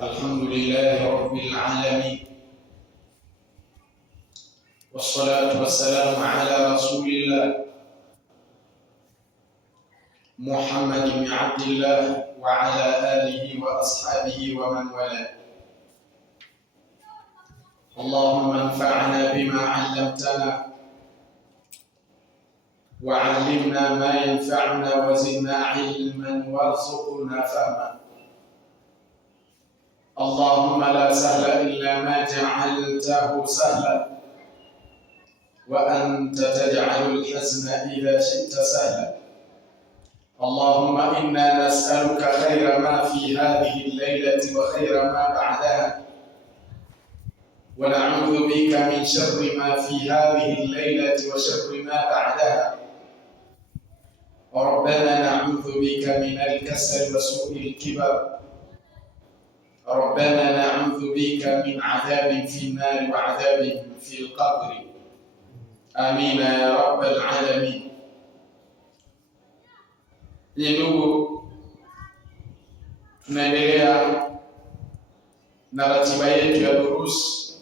الحمد لله رب العالمين، والصلاة والسلام على رسول الله محمد بن عبد الله وعلى آله وأصحابه ومن والاه. اللهم انفعنا بما علمتنا وعلمنا ما ينفعنا وزدنا علما وارزقنا فهما. اللهم لا سهل إلا ما جعلته سهلا وأنت تجعل الحزن إذا شئت سهلا. اللهم إنا نسألك خير ما في هذه الليلة وخير ما بعدها، ونعوذ بك من شر ما في هذه الليلة وشر ما بعدها. ربنا نعوذ بك من الكسل وسوء الكبر. ربنا نعوذ بك من عذاب في النار وعذاب في القبر. آمين يا رب العالمين. Ndugu, tunaendelea na ratiba yetu ya durusi.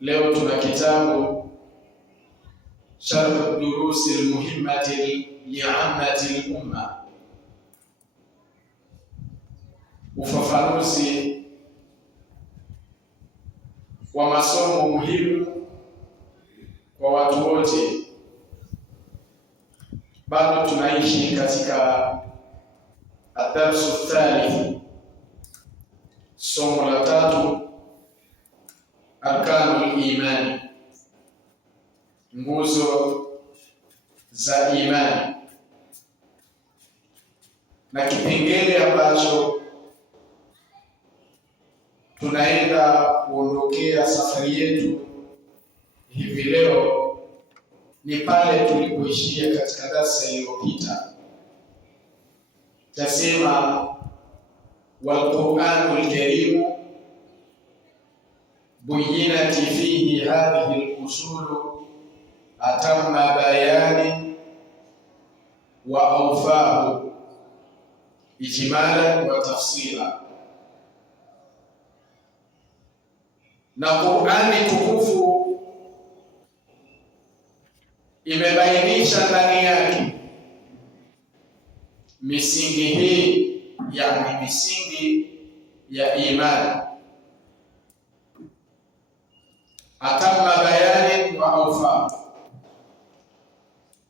Leo tuna kitabu Sharh Durusi al-Muhimmati li'ammati al-umma, ufafanuzi wa masomo muhimu kwa watu wote. Bado tunaishi katika ad-darsu thalith, somo la tatu, arkanul imani, nguzo za imani, na kipengele ambacho tunaenda kuondokea safari yetu hivi leo ni pale tulipoishia katika darasa iliyopita. Tasema wal-Qur'anul Karim buyinat fihi hadhihi al-usul atamma bayani wa awfahu ijmalan wa tafsila. Na Qur'ani tukufu imebainisha ndani yake misingi hii, yani misingi ya imani, atamma bayani wa awfa,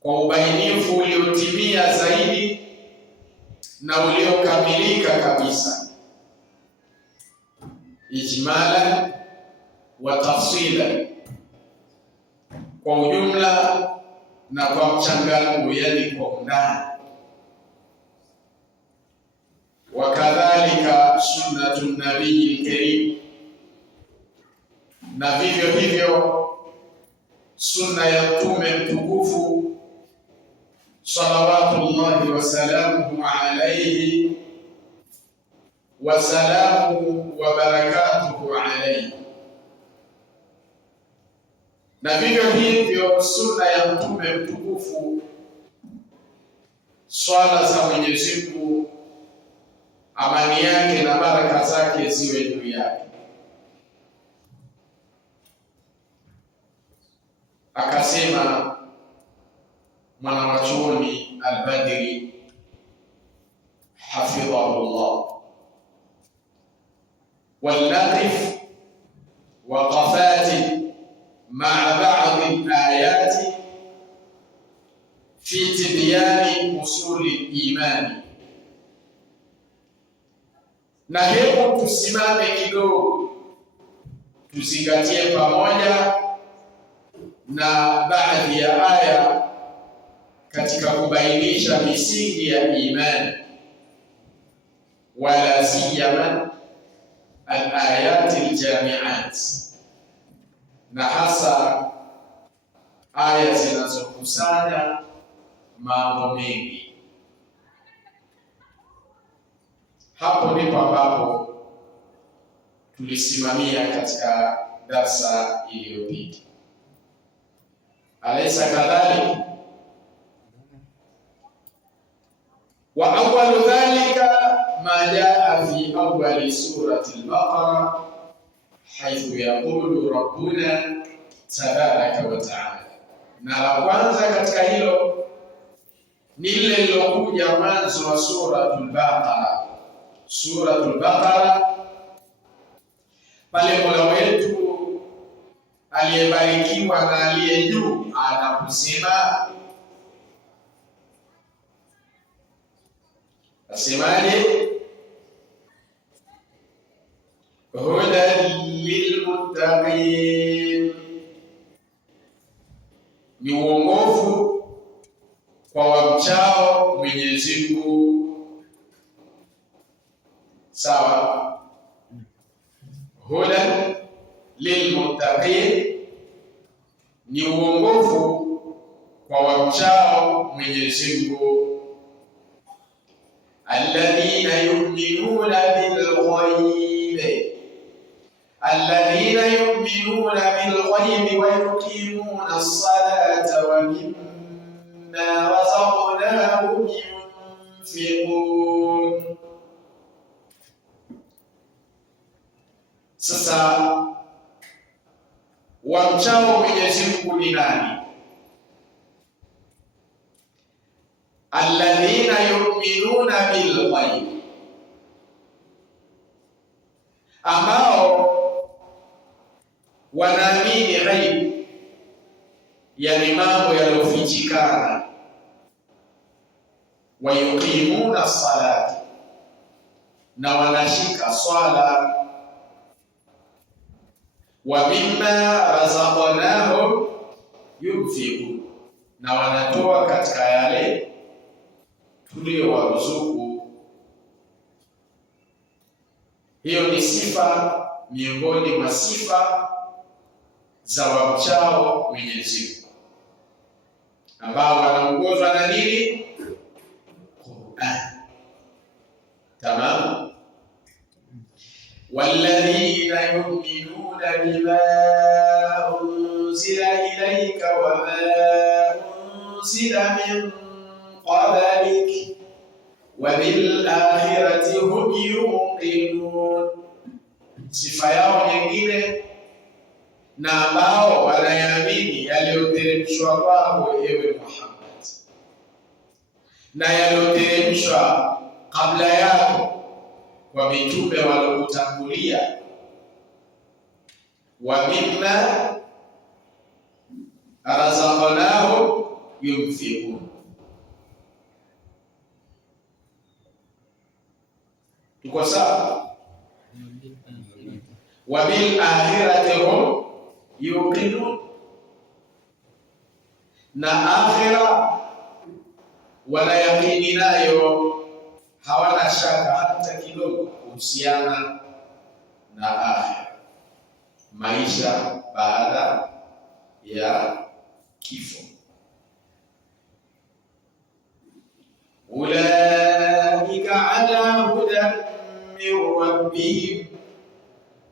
kwa ubainifu uliotimia zaidi na uliokamilika kabisa, ijmalan wa tafsila, kwa ujumla na kwa mchanganuo, yani kwa undani. Wakadhalika sunnatu nabiyil karim, na vivyo hivyo sunna ya Mtume mtukufu salawatullahi wasalamuhu alayhi wa salamuhu wa barakatuhu alayhi. Na vivyo hivyo sunna ya Mtume mtukufu, swala za Mwenyezi Mungu, amani yake na baraka zake ziwe juu yake. Akasema mwanachuoni Al-Badri hafidhahullah, walnaqif waqafati ma'a ba'd al-ayati fi tibyani usul al-imani. Na hebu tusimame kidogo tuzingatie pamoja na baadhi ya aya katika kubainisha misingi ya imani, wala siyama al-ayat al-jami'at, na hasa aya zinazokusanya mambo mengi. Hapo ndipo ambapo tulisimamia katika darsa iliyopita. Alaysa kadhalik? Wa awwalu dhalika ما جاء في أول سورة البقرة حيث يقول ربنا تبارك وتعالى. Na la kwanza katika hilo ni lile lilokuja mwanzo wa Suratul Baqara. Suratul Baqara, pale Mola wetu aliyebarikiwa na aliye juu anaposema, asemaje? Hudan lilmuttaqin, ni uongofu kwa wamchao Mwenyezi Mungu. Sawa? Hudan lilmuttaqin, ni uongofu kwa wamchao Mwenyezi Mungu. Alladhina yu'minuna bil-ghayb, alladhina yu'minuna bil-ghayb wa yuqimuna as-salata wa mimma razaqnahum yunfiqun. Sasa wamchao Mwenyezi Mungu ni nani? Alladhina yu'minuna bil ghaib, ambao wanaamini ghaib, yani mambo yaliyofichikana. Wa yuqimuna salati, na wanashika swala. Wa mimma razaqnahum yunfiqun, na wanatoa katika yale tuliowaruzuku. Hiyo ni sifa miongoni mwa sifa za wamchao Mwenyezi Mungu, ambao wanaongozwa na nini? Qur'an. Tamam. Walladhina yu'minuna bima unzila ilayka wa ma unzila min qablik wa bil akhirati hum yuqinun. Sifa yao nyingine, na ambao wanayaamini yaliyoteremshwa kwako ewe Muhammad na yaliyoteremshwa kabla yako kwa mitume waliokutangulia. Wa mimma razaqnahum yunfiqun, tuko sawa? Wa bil akhirati hum yuqinun, na akhira wanayaqini nayo, hawana shaka hata kidogo kuhusiana na akhira, maisha baada ya kifo. Ulaika ala hudan min rabbihim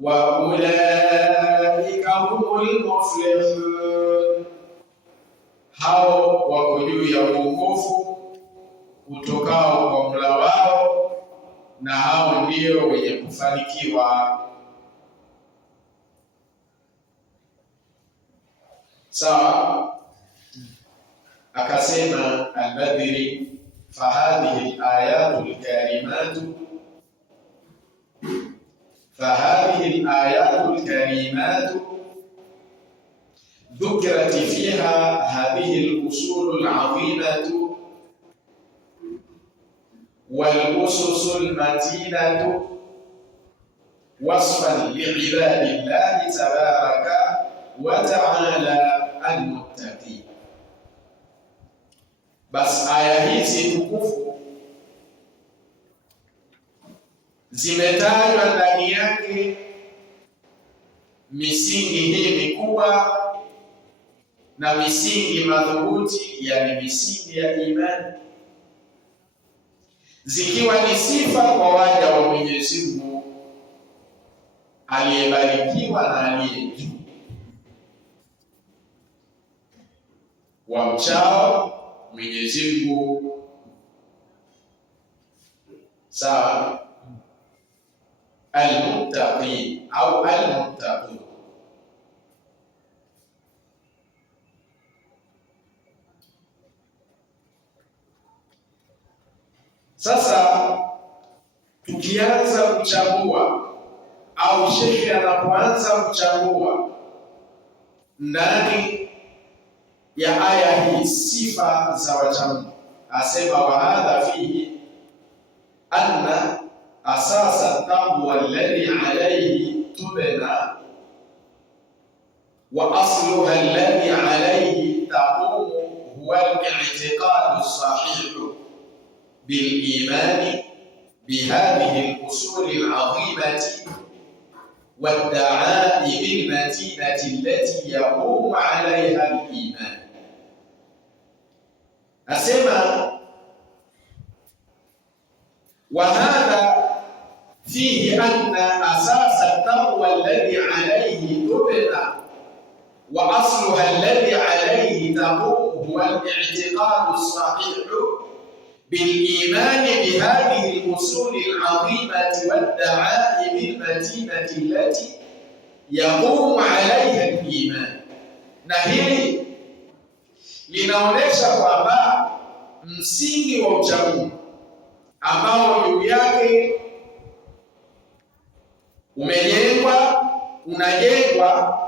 wa ulaika humul muflihun, hao wako juu ya uongofu utokao kwa Mola wao, na hao ndio wenye kufanikiwa. Sawa? Akasema Al-Badri, fahadhihi al-ayatul karimatu ذكرت فيها هذه الأصول العظيمة والأسس المتينة وصفا لعباد الله تبارك وتعالى المتقين. Bas aya hizi tukufu zimetajwa ndani yake misingi hii mikubwa na misingi madhubuti, yani misingi ya imani, zikiwa ni sifa kwa waja wa Mwenyezi Mungu aliyebarikiwa na aliye juu, wamchao Mwenyezi Mungu. sawa, almuttaqin au almuttaqun. Sasa tukianza kuchambua au shekhe anapoanza kuchambua ndani ya aya hii sifa za wachamungu, asema wa hadha fihi anna asasa taqwa alladhi alayhi tubna wa asluha alladhi alayhi taqumu huwa al-i'tiqadu as-sahih bil-iman bihadhihi al-usul al-'azimati wad-da'a'i bil-matinati allati yaqumu 'alayha al-iman. Asema وهذا فيه أن أساس التقوى الذي عليه تبنى وأصلها الذي عليه تقوم هو الاعتقاد الصحيح بالإيمان بهذه الأصول العظيمة والدعائم المتينة التي يقوم عليها الإيمان. Na hili linaonesha kwamba msingi wa uchamungu ambao juu yake unajengwa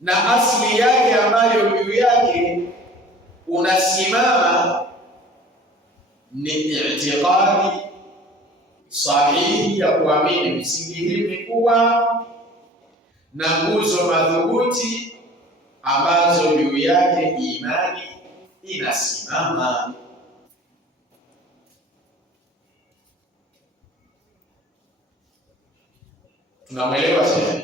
na asili yake ambayo juu yake unasimama ni i'tiqadi sahihi ya kuamini misingi hii mikubwa na nguzo madhubuti ambazo juu yake imani inasimama. Tunamwelewa sasa?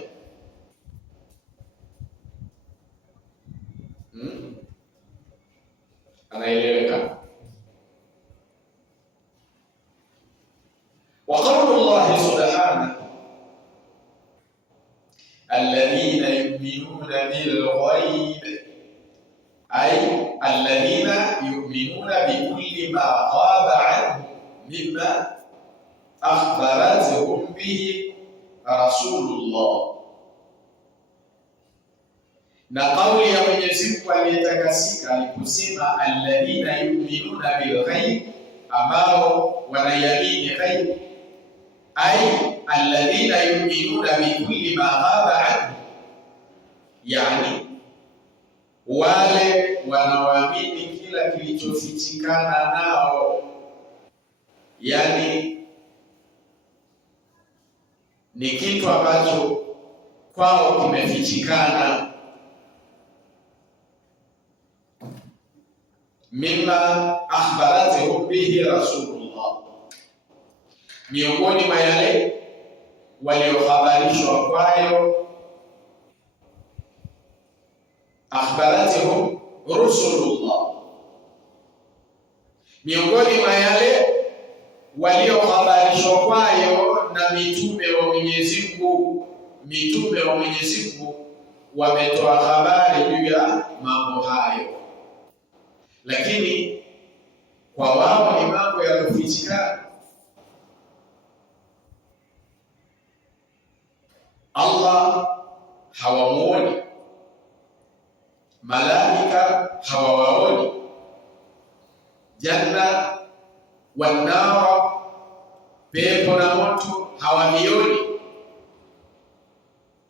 Anaeleweka? Wa qaulullahi subhanahu alladhina yu'minuna bil ghaib ay alladhina yu'minuna bi kulli ma ghaba anhum mimma akhbaratuhum bihi Rasulullah. Na kauli ya Mwenyezi Mungu aliyetakasika aliposema alladhina yu'minuna bil ghaib, ambao wanayamini ghaib, ay alladhina yu'minuna bi kulli ma ghaba anhu, yani wale wanaoamini kila kilichofichikana nao, yani ni kitu ambacho kwao kimefichikana, mimma akhbaratuhu bihi Rasulullah, miongoni mwa yale waliohabarishwa kwayo, akhbaratuhu Rasulullah, miongoni mwa yale waliohabarishwa kwayo na mitume wa Mwenyezi Mungu. Mitume wa Mwenyezi Mungu wametoa habari juu ya mambo hayo, lakini kwa wao ni mambo ya kufichikana. Allah hawamuoni, malaika hawawaoni, janna wan nar, pepo na moto hawavioni,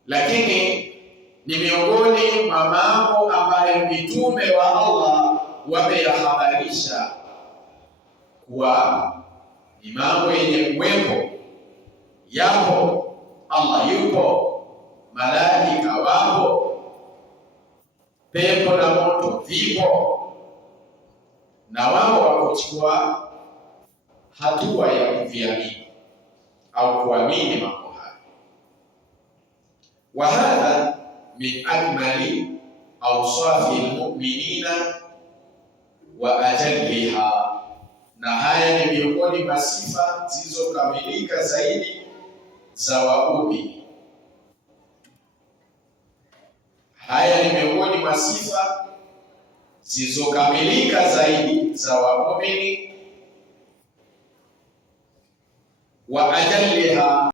lakini ni miongoni mwa mambo ambayo mitume wa Allah wameyahabarisha kuwa ni mambo yenye kuwepo, yapo. Allah yupo, malaika wapo, pepo na moto vipo, na wao wakuchukua hatua ya kuviamini au kuamini mambo haya. Wa hadha min akmali awsafi almu'minina wa ajalliha, na haya ni miongoni mwa sifa zilizokamilika zaidi za waumini. Haya ni miongoni mwa sifa zilizokamilika zaidi za waumini, wa ajalliha